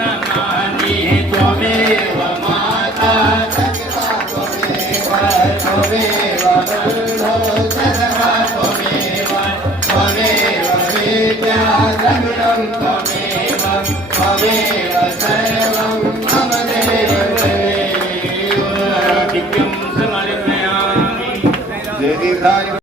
प्रणमामि त्वमेव माता जगता त्वमेव त्वमेव बन्धो सदा त्वमेव त्वमेव विद्या द्रविणं त्वमेव त्वमेव सर्वं मम देव दिव्यं समर्पयामि।